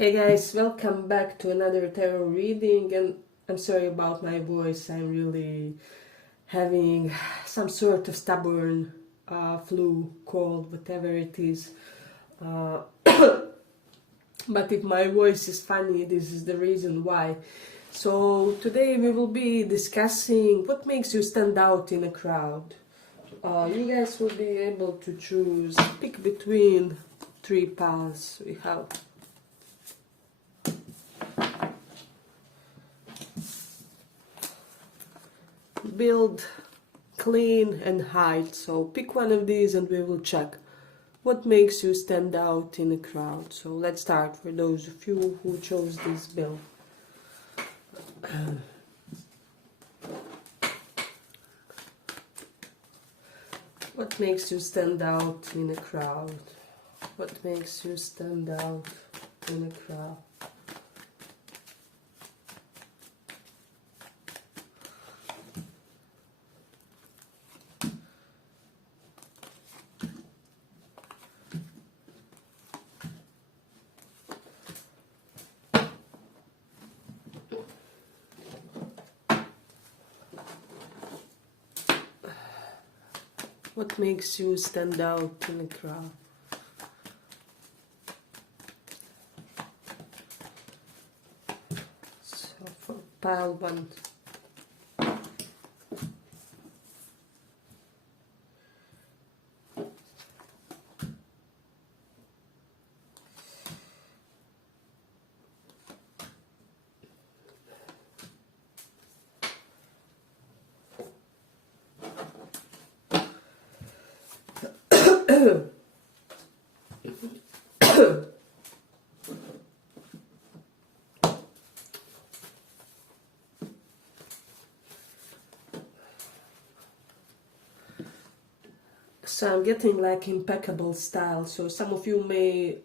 Hey guys, welcome back to another tarot reading, and I'm sorry about my voice. I'm really having some sort of stubborn flu, cold, whatever it is. But if my voice is funny, this is the reason why. So today we will be discussing what makes you stand out in a crowd. You guys will be able to pick between three paths we have. Build, clean and hide. So pick one of these and we will check what makes you stand out in a crowd. So let's start for those of you who chose this build. What makes you stand out in a crowd? What makes you stand out in a crowd? What makes you stand out in a crowd? So for pile one. So I'm getting like impeccable style. So some of you may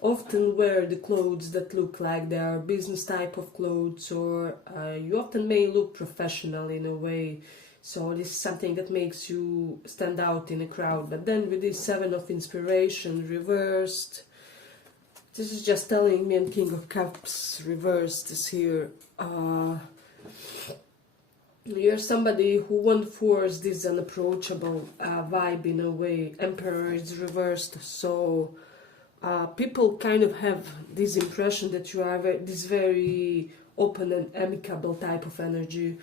often wear the clothes that look like they are business type of clothes, or you often may look professional in a way. So this is something that makes you stand out in a crowd. But then with this Seven of Inspiration reversed, this is just telling me, and King of Cups reversed is here. You're somebody who won't force this unapproachable vibe in a way. Emperor is reversed, so people kind of have this impression that you are this very open and amicable type of energy.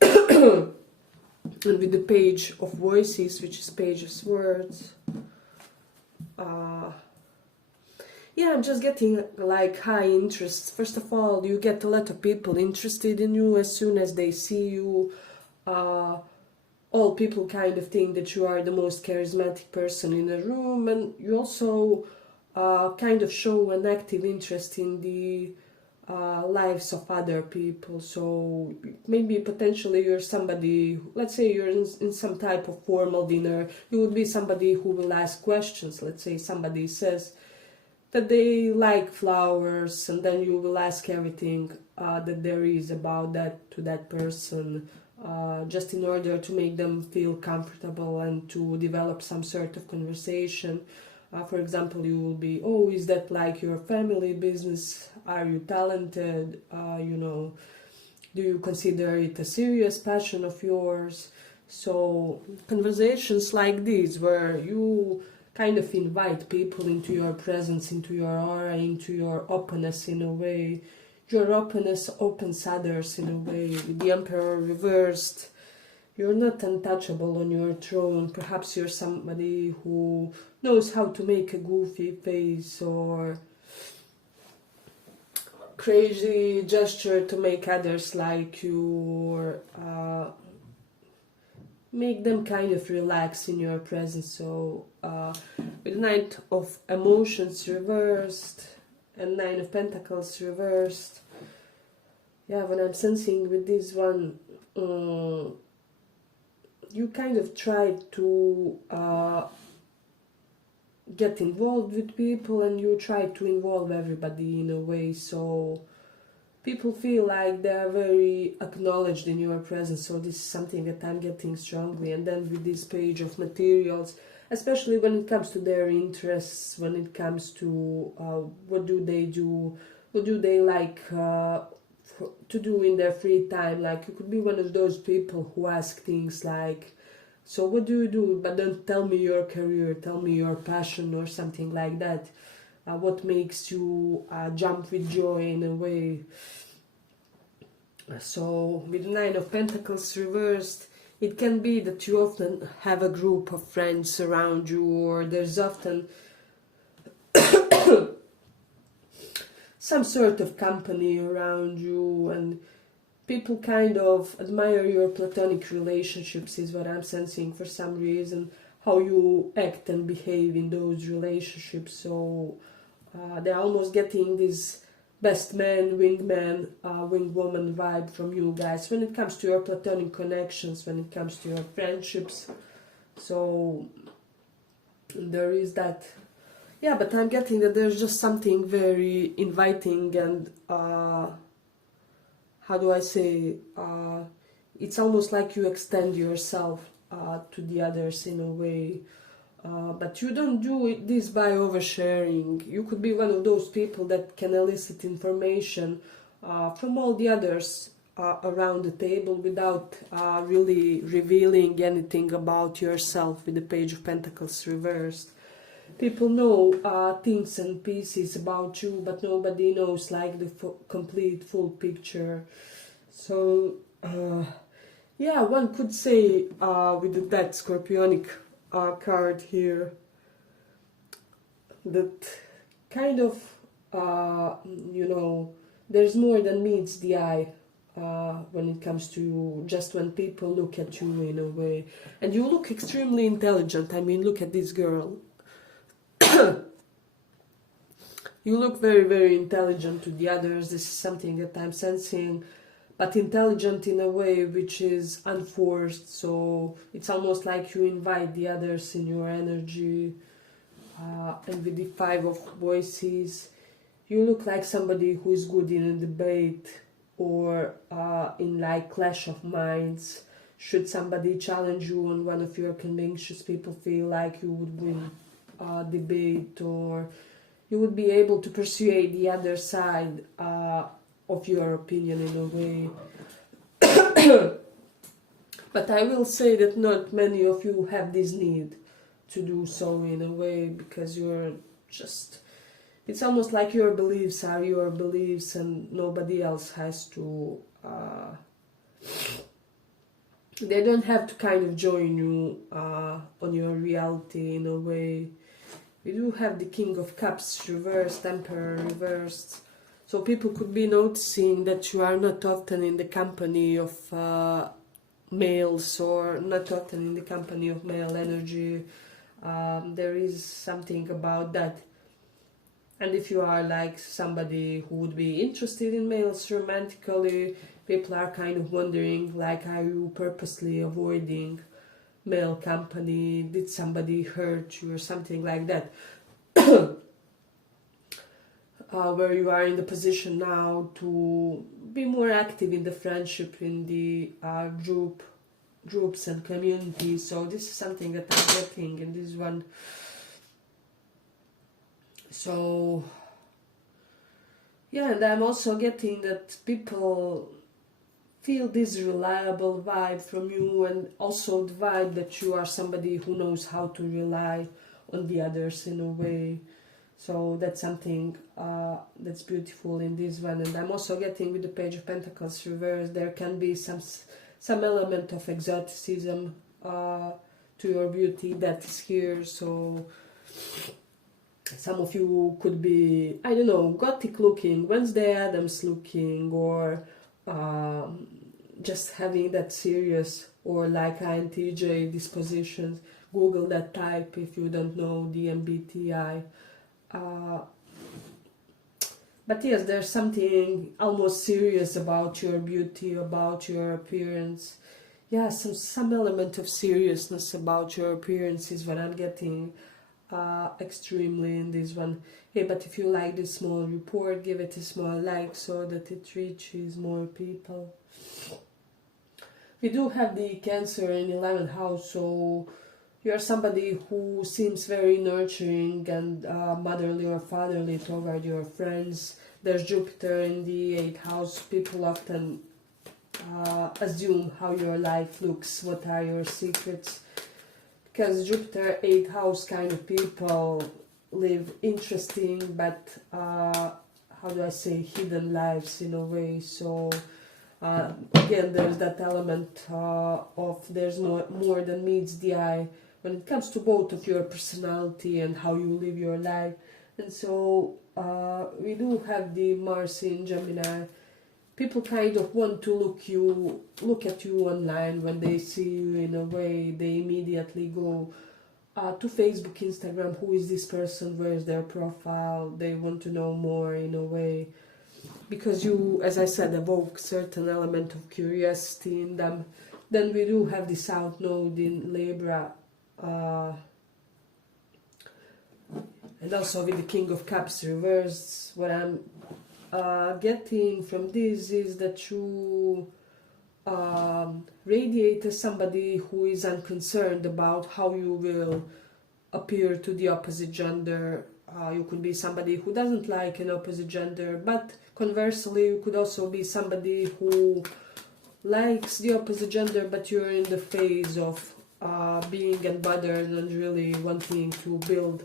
And with the Page of Voices, which is Page of Swords, yeah, I'm just getting like high interest. First of all, you get a lot of people interested in you as soon as they see you. All people kind of think that you are the most charismatic person in the room, and you also kind of show an active interest in the lives of other people. So maybe potentially you're somebody, let's say you're in some type of formal dinner, you would be somebody who will ask questions. Let's say somebody says that they like flowers, and then you will ask everything that there is about that to that person, just in order to make them feel comfortable and to develop some sort of conversation. For example, you will be, oh, is that like your family business? Are you talented? You know, do you consider it a serious passion of yours? So conversations like these, where you kind of invite people into your presence, into your aura, into your openness in a way. Your openness opens others in a way. With the Emperor reversed, you're not untouchable on your throne. Perhaps you're somebody who knows how to make a goofy face or crazy gesture to make others like you, or make them kind of relax in your presence. So with the Knight of Emotions reversed and Nine of Pentacles reversed, yeah, when I'm sensing with this one, you kind of try to get involved with people, and you try to involve everybody in a way, so people feel like they are very acknowledged in your presence. So this is something that I'm getting strongly. And then with this Page of Materials, especially when it comes to their interests, when it comes to what do they do, what do they like to do in their free time. Like, you could be one of those people who ask things like, so what do you do, but don't tell me your career, tell me your passion or something like that. What makes you jump with joy in a way. So with the Nine of Pentacles reversed, it can be that you often have a group of friends around you, or there's often some sort of company around you, and people kind of admire your platonic relationships, is what I'm sensing for some reason, how you act and behave in those relationships. So they're almost getting this best man, wingman, wingwoman vibe from you guys when it comes to your platonic connections, when it comes to your friendships. So there is that. Yeah, but I'm getting that there's just something very inviting and how do I say, it's almost like you extend yourself to the others in a way. But you don't do this by oversharing. You could be one of those people that can elicit information from all the others around the table without really revealing anything about yourself with the Page of Pentacles reversed. People know things and pieces about you, but nobody knows like the complete full picture. So yeah, one could say with that Scorpionic card here, that kind of you know, there's more than meets the eye when it comes to you, just when people look at you in a way. And you look extremely intelligent. I mean, look at this girl. You look very, very intelligent to the others. This is something that I'm sensing, but intelligent in a way which is unforced. So it's almost like you invite the others in your energy. And with the Five of Voices, you look like somebody who is good in a debate or in like clash of minds. Should somebody challenge you on one of your convictions, people feel like you would win debate, or you would be able to persuade the other side of your opinion in a way. But I will say that not many of you have this need to do so in a way, because you're just, it's almost like your beliefs are your beliefs and nobody else has to they don't have to kind of join you on your reality in a way. We do have the King of Cups reversed, Emperor reversed. So people could be noticing that you are not often in the company of males, or not often in the company of male energy. There is something about that. And if you are like somebody who would be interested in males romantically, people are kind of wondering, like, are you purposely avoiding male company? Did somebody hurt you or something like that? Where you are in the position now to be more active in the friendship, in the groups and communities. So this is something that I'm getting in this one. So yeah, and I'm also getting that people feel this reliable vibe from you, and also the vibe that you are somebody who knows how to rely on the others in a way. So that's something that's beautiful in this one. And I'm also getting with the Page of Pentacles reversed, there can be some element of exoticism to your beauty that is here. So some of you could be, I don't know, gothic looking, Wednesday Addams looking, or just having that serious or like INTJ dispositions. Google that type if you don't know the MBTI. But yes, there's something almost serious about your beauty, about your appearance. Yeah, some element of seriousness about your appearance is what I'm getting extremely in this one. Hey, but if you like this small report, give it a small like so that it reaches more people. We do have the Cancer in 11th house, so you're somebody who seems very nurturing and motherly or fatherly toward your friends. There's Jupiter in the 8th house. People often assume how your life looks, what are your secrets. Because Jupiter 8th house kind of people live interesting but how do I say, hidden lives in a way. So again, there's that element of there's more than meets the eye when it comes to both of your personality and how you live your life. And so we do have the Mars in Gemini. People kind of want to look at you online. When they see you in a way, they immediately go to Facebook, Instagram, who is this person, where is their profile, they want to know more in a way. Because you, as I said, evoke certain element of curiosity in them. Then we do have the South Node in Libra. And also with the King of Cups reversed. What I'm getting from this is that you radiate as somebody who is unconcerned about how you will appear to the opposite gender. You could be somebody who doesn't like an opposite gender, but conversely you could also be somebody who likes the opposite gender, but you're in the phase of being unbothered and really wanting to build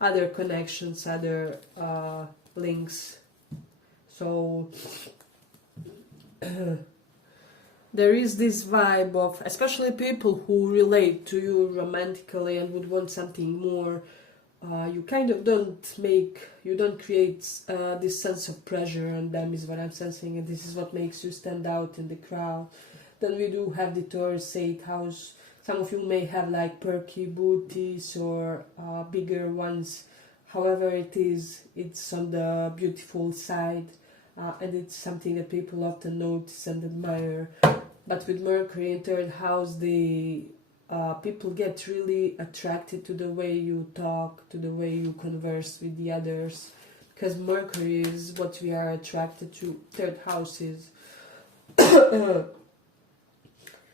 other connections, other links. So there is this vibe of, especially people who relate to you romantically and would want something more. You kind of don't create this sense of pressure on them, is what I'm sensing, and this is what makes you stand out in the crowd. Then we do have the Taurus 8th house. Some of you may have like perky booties or bigger ones. However, it's on the beautiful side, and it's something that people often notice and admire. But with Mercury in 3rd house, people get really attracted to the way you talk, to the way you converse with the others, because Mercury is what we are attracted to. 3rd house is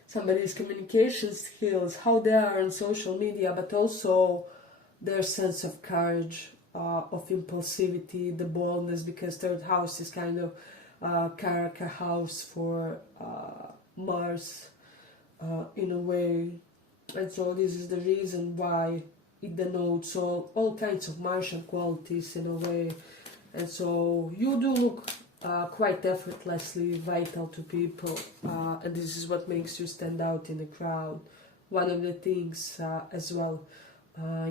somebody's communication skills, how they are on social media, but also their sense of courage, of impulsivity, the boldness, because 3rd house is kind of character house for Mars in a way. And so this is the reason why it denotes all kinds of Martian qualities in a way. And so you do look quite effortlessly vital to people, and this is what makes you stand out in the crowd. One of the things as well.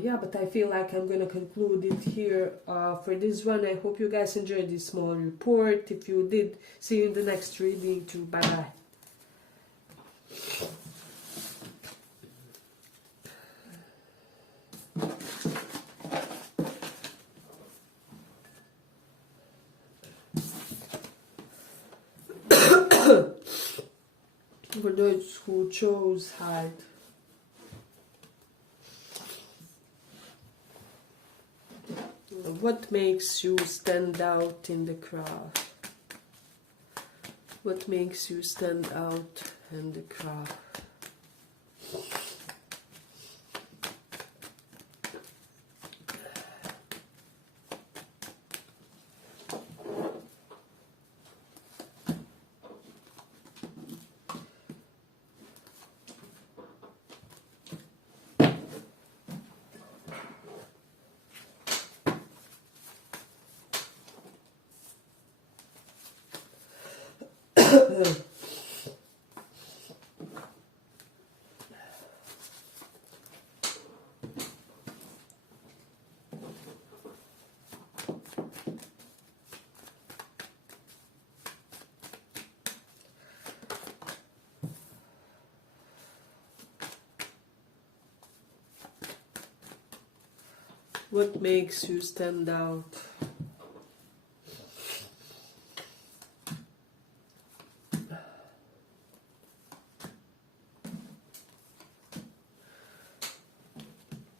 Yeah, but I feel like I'm gonna conclude it here for this one. I hope you guys enjoyed this small report. If you did, see you in the next reading too. Bye bye. For those who chose hide. What makes you stand out in the crowd? What makes you stand out in the crowd? What makes you stand out?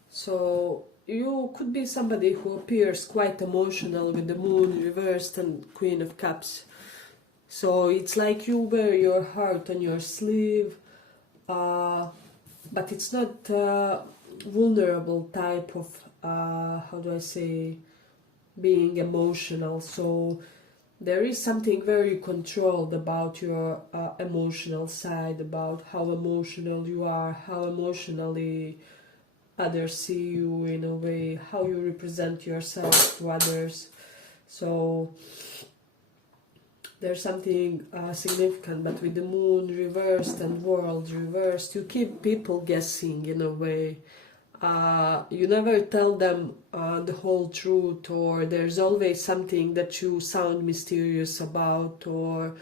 So you could be somebody who appears quite emotional with the moon reversed and Queen of Cups. So it's like you wear your heart on your sleeve, but it's not vulnerable type of, how do I say, being emotional. So there is something very controlled about your emotional side, about how emotional you are, how emotionally others see you in a way, how you represent yourself to others. So there's something significant, but with the moon reversed and world reversed, you keep people guessing in a way. You never tell them the whole truth, or there's always something that you sound mysterious about, or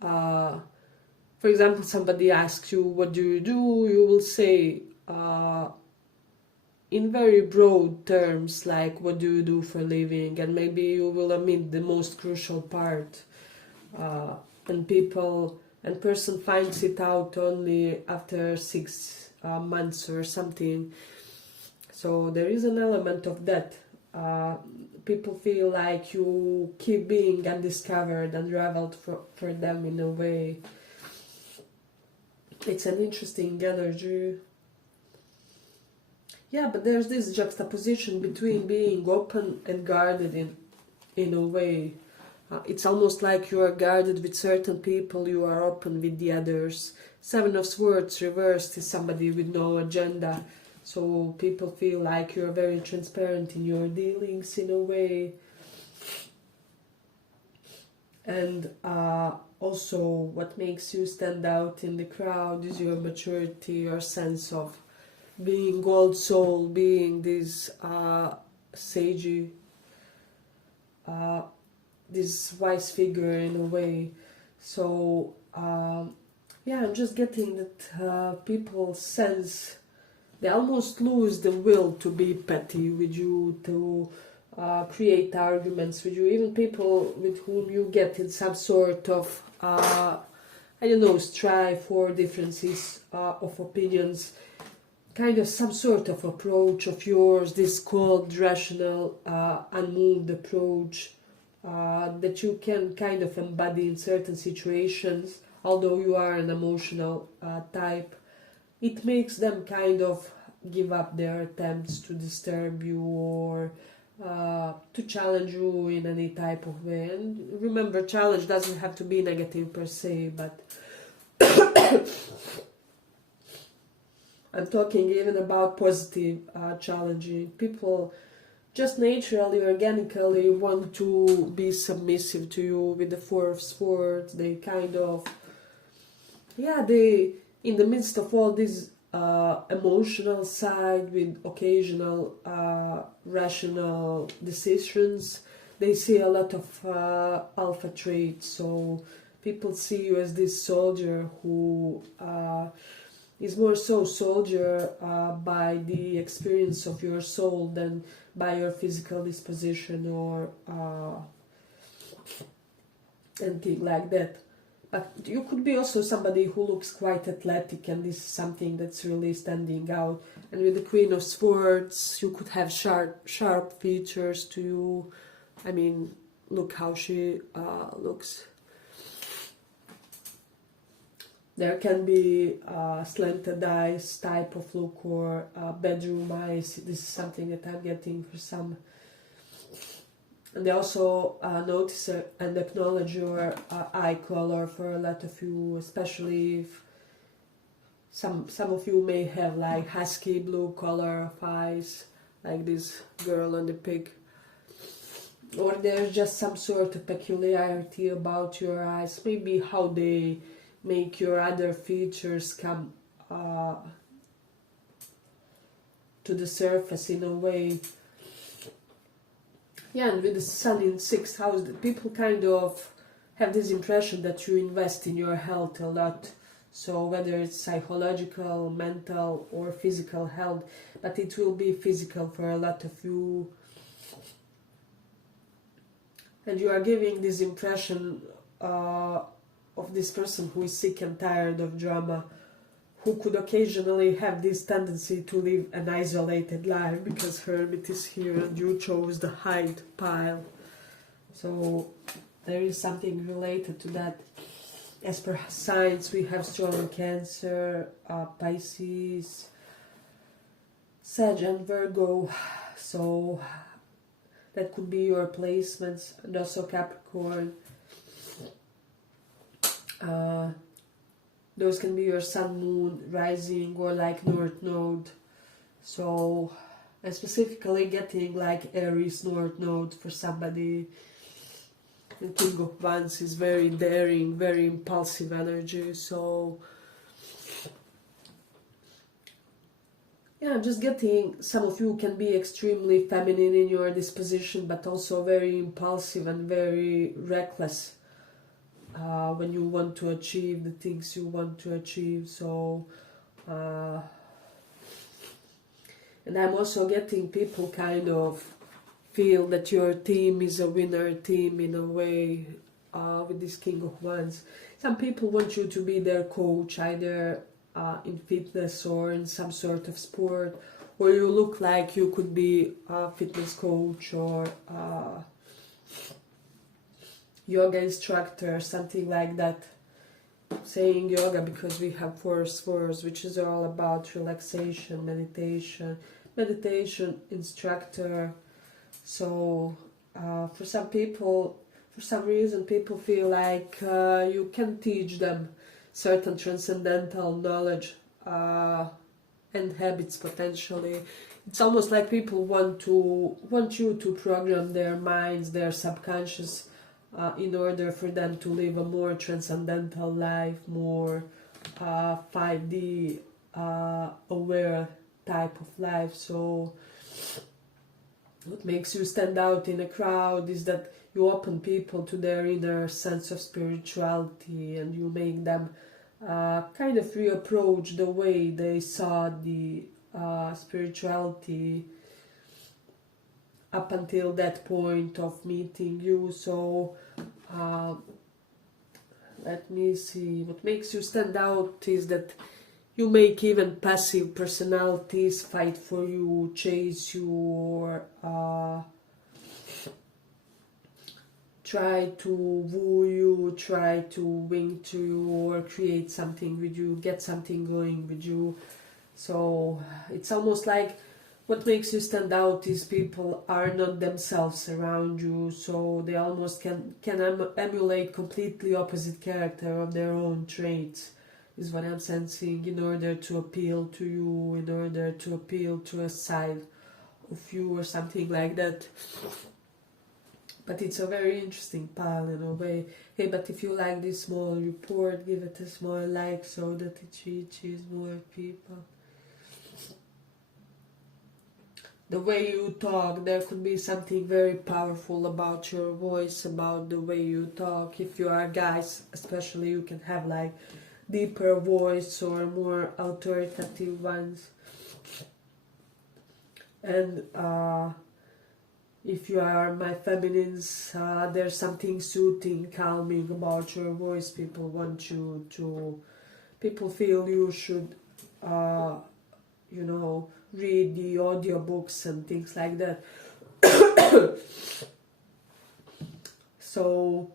for example, somebody asks you, what do? You will say in very broad terms, like, what do you do for a living? And maybe you will omit the most crucial part. And person finds it out only after 6 months or something. So there is an element of that. People feel like you keep being undiscovered, unraveled for them in a way. It's an interesting energy. Yeah, but there's this juxtaposition between being open and guarded in a way. It's almost like you are guarded with certain people, you are open with the others. Seven of Swords reversed is somebody with no agenda. So people feel like you're very transparent in your dealings in a way. And also what makes you stand out in the crowd is your maturity, your sense of being old soul, being this sagey, this wise figure in a way. So yeah, I'm just getting that people sense, they almost lose the will to be petty with you, to create arguments with you. Even people with whom you get in some sort of I don't know, strife or differences of opinions, kind of some sort of approach of yours, this cold, rational, unmoved approach that you can kind of embody in certain situations, although you are an emotional type. It makes them kind of give up their attempts to disturb you or to challenge you in any type of way. And remember, challenge doesn't have to be negative per se, but I'm talking even about positive challenging. People just naturally, organically want to be submissive to you with the Four of Swords. They kind of, yeah, they, in the midst of all this emotional side with occasional rational decisions, they see a lot of alpha traits. So people see you as this soldier who is more so soldier by the experience of your soul than by your physical disposition or anything like that. But you could be also somebody who looks quite athletic, and this is something that's really standing out. And with the Queen of Swords, you could have sharp features to you. I mean, look how she looks. There can be slanted eyes type of look, or bedroom eyes. This is something that I'm getting for some. And they also notice and acknowledge your eye color for a lot of you, especially if some of you may have like husky blue color of eyes, like this girl on the pic. Or there's just some sort of peculiarity about your eyes, maybe how they make your other features come to the surface in a way. Yeah, and with the Sun in 6th house, the people kind of have this impression that you invest in your health a lot. So whether it's psychological, mental or physical health, but it will be physical for a lot of you. And you are giving this impression of this person who is sick and tired of drama, who could occasionally have this tendency to live an isolated life, because Hermit is here and you chose the hide pile. So there is something related to that. As per signs, we have strong Cancer, Pisces, Sag and Virgo, so that could be your placements, and also Capricorn. Those can be your sun, moon, rising, or like North Node. So I'm specifically getting like Aries North Node for somebody. The King of Wands is very daring, very impulsive energy, so yeah, I'm just getting some of you can be extremely feminine in your disposition, but also very impulsive and very reckless when you want to achieve the things you want to achieve. So, and I'm also getting people kind of feel that your team is a winner team in a way with this King of Wands. Some people want you to be their coach, either in fitness or in some sort of sport, or you look like you could be a fitness coach or yoga instructor, something like that. Saying yoga because we have 4 spheres, which is all about relaxation, meditation instructor. So for some people, for some reason, people feel like you can teach them certain transcendental knowledge and habits potentially. It's almost like people want you to program their minds, their subconscious, in order for them to live a more transcendental life, more 5D aware type of life. So what makes you stand out in a crowd is that you open people to their inner sense of spirituality, and you make them kind of reapproach the way they saw the spirituality up until that point of meeting you. So let me see, what makes you stand out is that you make even passive personalities fight for you, chase you, or try to woo you, try to wing to you, or create something with you, get something going with you. So it's almost like what makes you stand out is people are not themselves around you, so they almost can emulate completely opposite character of their own traits, is what I'm sensing, in order to appeal to you, in order to appeal to a side of you or something like that. But it's a very interesting pile in a way. Hey, but if you like this small report, give it a small like so that it reaches more people. The way you talk, there could be something very powerful about your voice, about the way you talk. If you are guys, especially, you can have like deeper voice or more authoritative ones. And if you are my feminines, there's something soothing, calming about your voice. People want you to, people feel you should, you know, read the audiobooks and things like that. So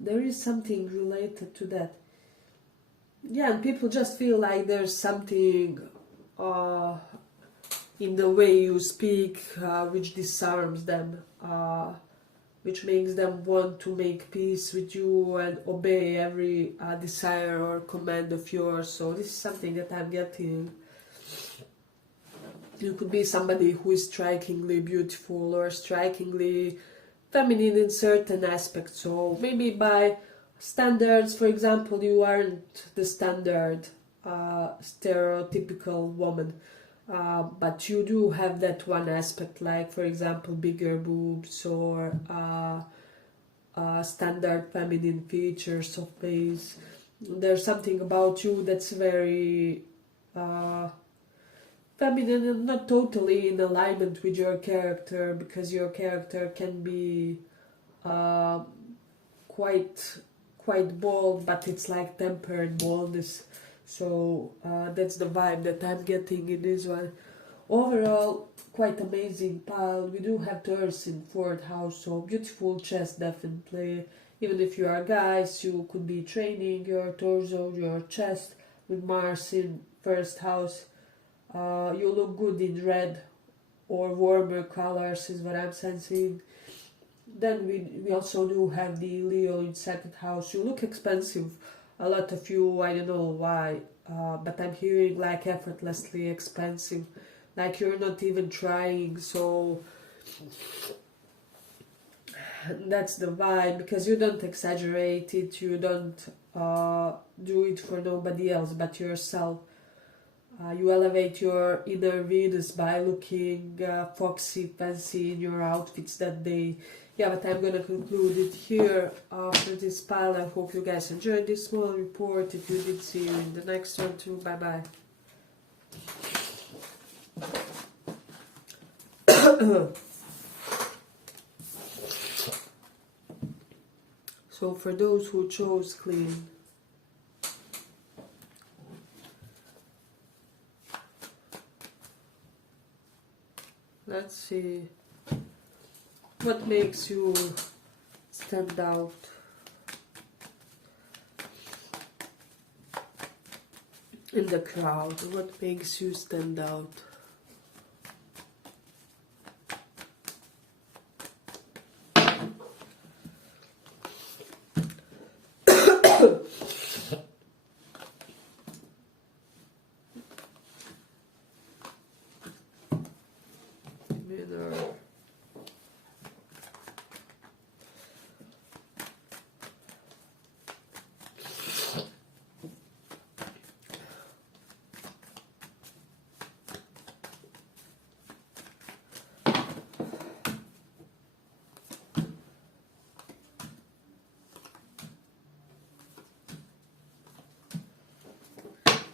there is something related to that. Yeah, and people just feel like there's something in the way you speak which disarms them, which makes them want to make peace with you and obey every desire or command of yours. So this is something that I'm getting. You could be somebody who is strikingly beautiful or strikingly feminine in certain aspects. So maybe by standards, for example, you aren't the standard stereotypical woman. But you do have that one aspect, like for example bigger boobs or standard feminine features of face. There's something about you that's very feminine and not totally in alignment with your character, because your character can be quite bold, but it's like tempered boldness. So that's the vibe that I'm getting in this one. Overall, quite amazing pile. We do have Taurus in 4th house, so beautiful chest definitely. Even if you are guys, you could be training your torso, your chest with Mars in 1st house. You look good in red or warmer colors is what I'm sensing. Then we also do have the Leo in second house. You look expensive. A lot of you, I don't know why, but I'm hearing like effortlessly expensive. Like you're not even trying, so that's the vibe, because you don't exaggerate it, you don't do it for nobody else but yourself. You elevate your inner Venus by looking foxy, fancy in your outfits that day. Yeah, but I'm gonna conclude it here for this pile. I hope you guys enjoyed this small report. If you did, see you in the next one too. Bye bye. So for those who chose clean, let's see what makes you stand out. In the crowd, what makes you stand out?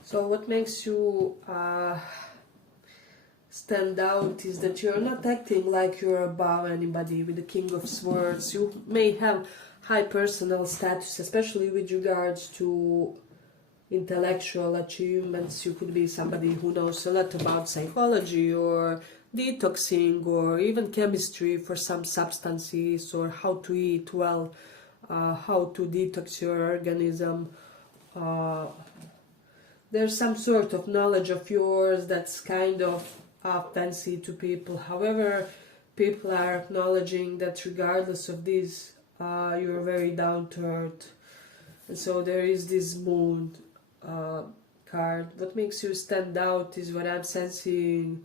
So what makes you stand out is that you're not acting like you're above anybody with the King of Swords. You may have high personal status, especially with regards to intellectual achievements. You could be somebody who knows a lot about psychology or detoxing or even chemistry for some substances, or how to eat well, how to detox your organism. There's some sort of knowledge of yours that's kind of fancy to people. However, people are acknowledging that regardless of this, you're very down to earth. And so there is this moon card. What makes you stand out is what I'm sensing.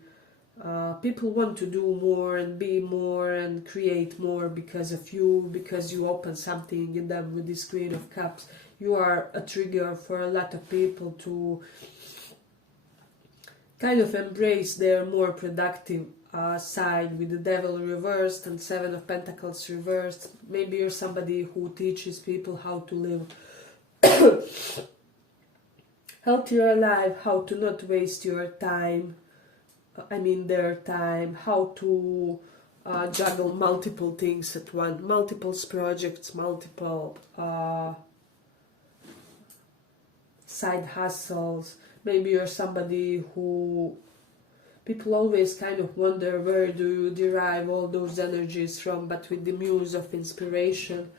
People want to do more and be more and create more because of you, because you open something in them with this Queen of Cups. You are a trigger for a lot of people to kind of embrace their more productive side, with the Devil reversed and Seven of Pentacles reversed. Maybe you're somebody who teaches people how to live healthier life, how to not waste your time, their time, how to juggle multiple things at once, multiple projects, multiple side hustles. Maybe you're somebody who people always kind of wonder, where do you derive all those energies from? But with the muse of inspiration,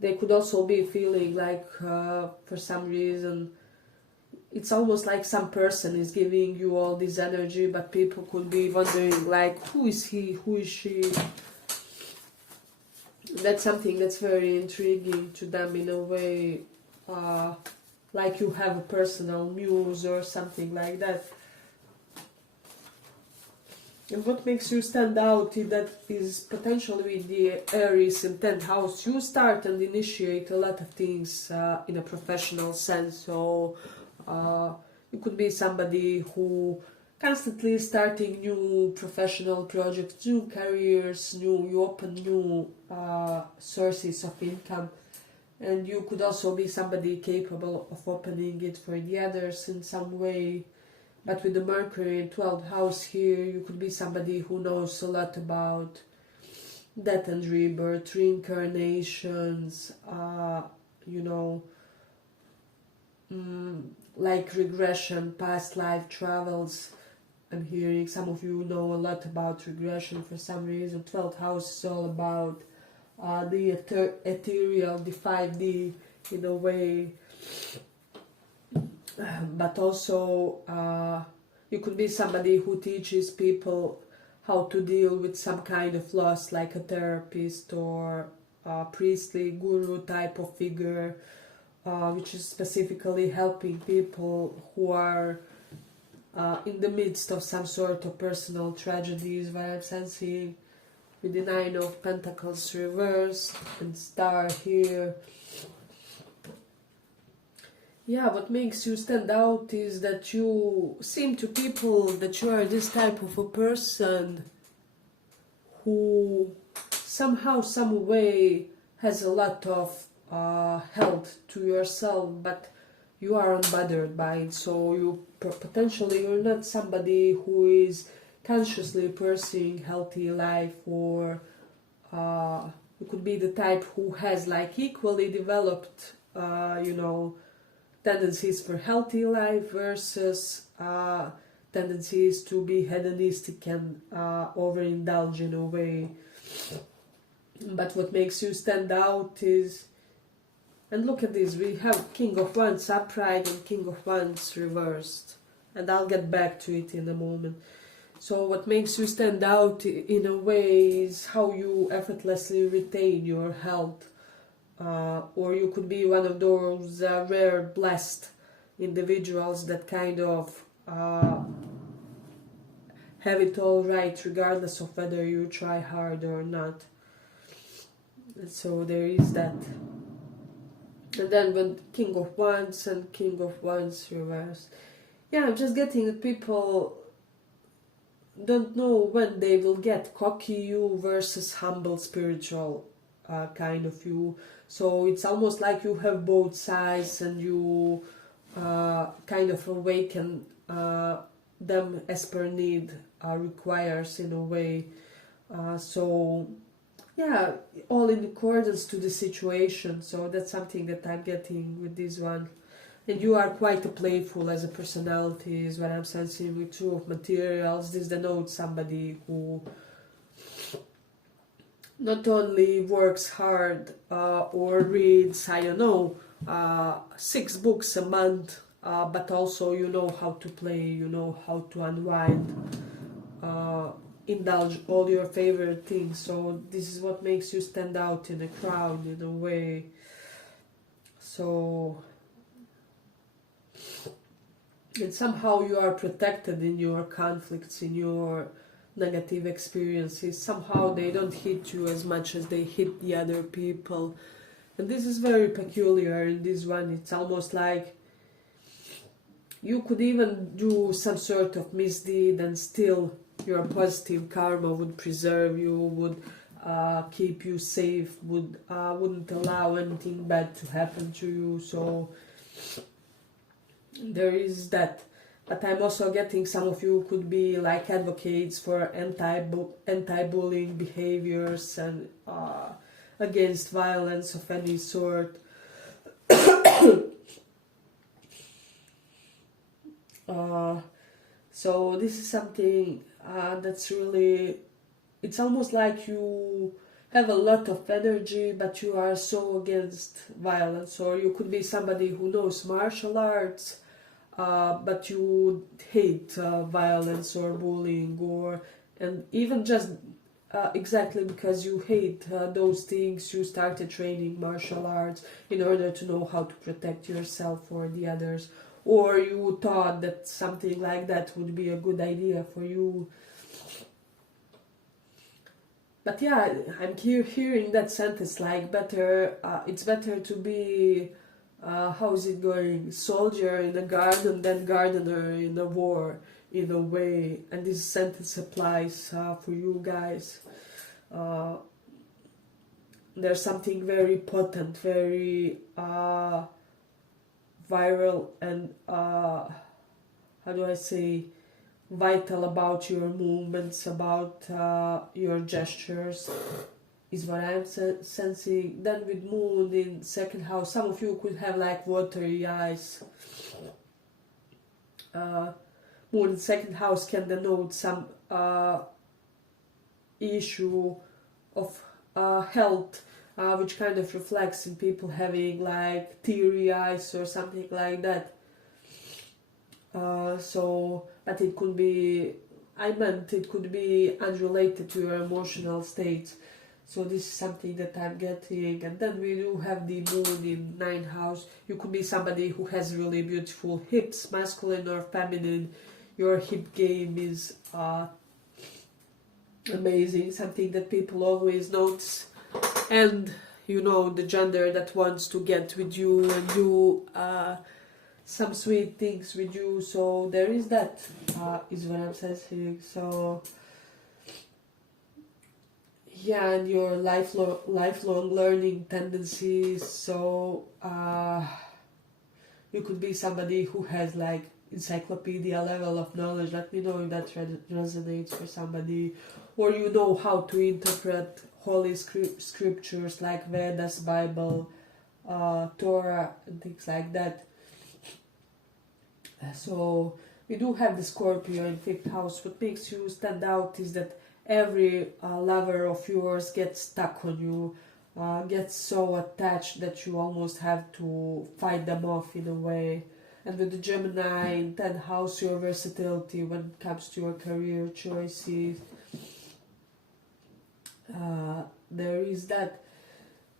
they could also be feeling like for some reason it's almost like some person is giving you all this energy, but people could be wondering like, who is he, who is she? That's something that's very intriguing to them in a way, like you have a personal muse or something like that. And what makes you stand out is that is potentially with the Aries in 10th house, you start and initiate a lot of things in a professional sense. So you could be somebody who constantly starting new professional projects, new careers, you open new sources of income. And you could also be somebody capable of opening it for the others in some way. But with the Mercury in 12th house here, you could be somebody who knows a lot about death and rebirth, reincarnations, like regression, past life travels. I'm hearing some of you know a lot about regression for some reason. 12th house is all about the ethereal, the 5D in a way. But also you could be somebody who teaches people how to deal with some kind of loss, like a therapist or a priestly guru type of figure, which is specifically helping people who are in the midst of some sort of personal tragedies, what I'm sensing with the Nine of Pentacles reversed and Star here. Yeah, what makes you stand out is that you seem to people that you are this type of a person who somehow, some way has a lot of health to yourself, but you are unbothered by it. So you potentially you're not somebody who is consciously pursuing healthy life, or you could be the type who has like equally developed, tendencies for healthy life versus tendencies to be hedonistic and overindulge in a way. But what makes you stand out is, and look at this, we have King of Wands upright and King of Wands reversed, and I'll get back to it in a moment. So what makes you stand out in a way is how you effortlessly retain your health. Or you could be one of those rare blessed individuals that kind of have it all right regardless of whether you try hard or not. So there is that. And then when King of Wands and King of Wands reversed, yeah, I'm just getting that people don't know when they will get cocky you versus humble spiritual kind of you. So it's almost like you have both sides, and you kind of awaken them as per need requires in a way. So yeah, all in accordance to the situation. So that's something that I'm getting with this one. And you are quite a playful as a personality is what I'm sensing with Two of Materials. This denotes somebody who not only works hard or reads, 6 books a month, but also you know how to play, you know how to unwind, indulge all your favorite things. So this is what makes you stand out in a crowd in a way. So, and somehow you are protected in your conflicts, in your negative experiences. Somehow they don't hit you as much as they hit the other people. And this is very peculiar in this one. It's almost like you could even do some sort of misdeed and still your positive karma would preserve you, would keep you safe, wouldn't allow anything bad to happen to you. So there is that. But I'm also getting some of you could be like advocates for anti-bullying behaviors and against violence of any sort. So this is something that's really, it's almost like you have a lot of energy, but you are so against violence. Or you could be somebody who knows martial arts, but you hate violence or bullying, or and even just exactly because you hate those things, you started training martial arts in order to know how to protect yourself or the others, or you thought that something like that would be a good idea for you. But yeah, I'm hearing that sentence like it's better to be how is it going? Soldier in a garden than gardener in a war, in a way. And this sentence applies for you guys. There's something very potent, very viral and how do I say, vital about your movements, about your gestures, is what I'm sensing. Then with Moon in second house, some of you could have like watery eyes. Moon in second house can denote some issue of health, which kind of reflects in people having like teary eyes or something like that. But it could be, I meant it could be unrelated to your emotional state. So this is something that I'm getting. And then we do have the moon in 9th house. You could be somebody who has really beautiful hips, masculine or feminine. Your hip game is amazing, something that people always notice. And you know, the gender that wants to get with you and do some sweet things with you. So there is that, is what I'm saying. So yeah, and your lifelong learning tendencies. So you could be somebody who has like encyclopedia level of knowledge. Let me know if that resonates for somebody, or you know how to interpret holy scriptures like Vedas, Bible, Torah, and things like that. So we do have the Scorpio in 5th house. What makes you stand out is that every lover of yours gets stuck on you, gets so attached that you almost have to fight them off in a way. And with the Gemini in 10th house, your versatility when it comes to your career choices, there is that.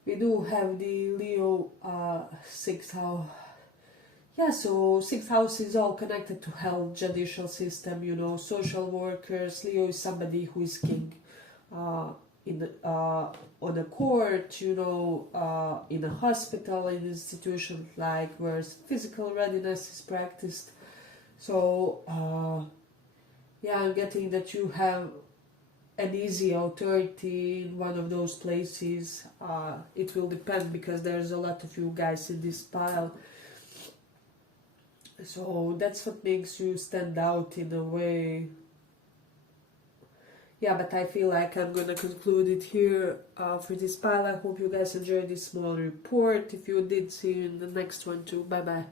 We do have the Leo 6th house. Yeah, so 6th house is all connected to health, judicial system, you know, social workers. Leo is somebody who is king on a court, you know, in a hospital, in institutions like where physical readiness is practiced. So yeah, I'm getting that you have an easy authority in one of those places. It will depend because there's a lot of you guys in this pile. So that's what makes you stand out in a way. Yeah, but I feel like I'm gonna conclude it here for this pile. I hope you guys enjoyed this small report. If you did, see you in the next one too. Bye bye.